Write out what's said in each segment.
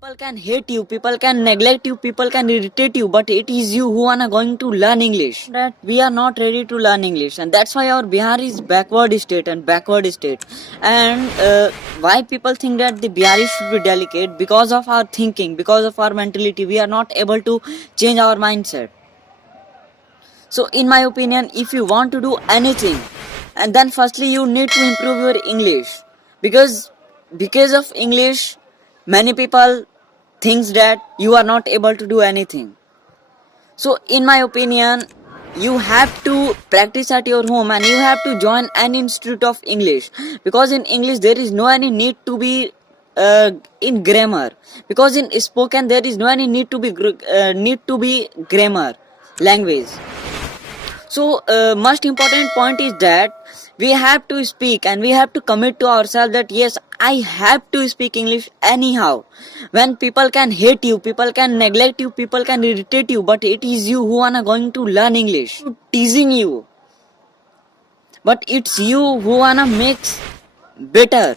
People can hate you, people can neglect you, people can irritate you, but it is you who are going to learn English. That we are not ready to learn English, and that's why our Bihar is backward state and backward state. And why people think that the Bihari should be delicate? Because of our thinking, because of our mentality, we are not able to change our mindset. So, in my opinion, if you want to do anything, and then firstly you need to improve your English, because of English many people thinks that you are not able to do anything. So in my opinion, you have to practice at your home and you have to join an institute of English, because in English there is no any need to be in grammar, because in spoken there is no any need to be grammar language. So most important point is that we have to speak and we have to commit to ourselves that yes, I have to speak English anyhow. When people can hate you, people can neglect you, people can irritate you, but it is you who are going to learn English. Teasing you, but it's you who wanna makes better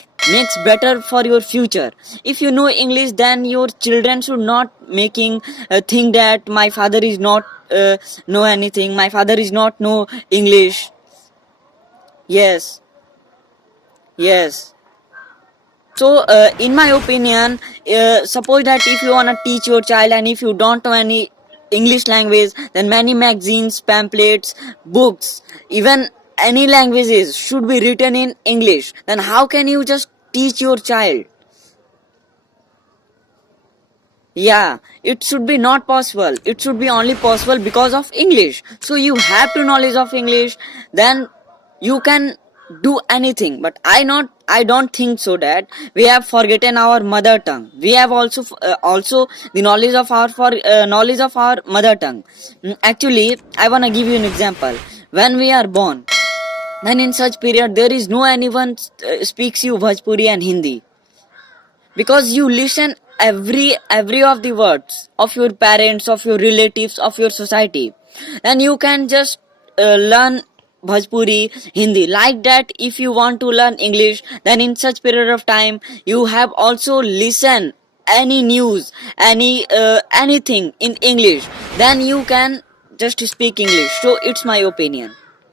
for your future. If you know English, then your children should not making think that my father is not know anything, my father is not know English. Yes. So in my opinion, suppose that if you wanna teach your child and if you don't know any English language, then many magazines, pamphlets, books, even any languages should be written in English. Then how can you just teach your child? Yeah, it should be not possible. It should be only possible because of English. So you have to knowledge of English, then you can do anything. But I don't think so that we have forgotten our mother tongue. We have also the knowledge of our mother tongue. Actually, I wanna give you an example. When we are born, then in such period there is no anyone speaks you Bhojpuri and Hindi, because you listen every of the words of your parents, of your relatives, of your society, and you can just learn Bhojpuri, Hindi like that. If you want to learn English, then in such period of time you have also listen any news, anything in English, then you can just speak English. So it's my opinion.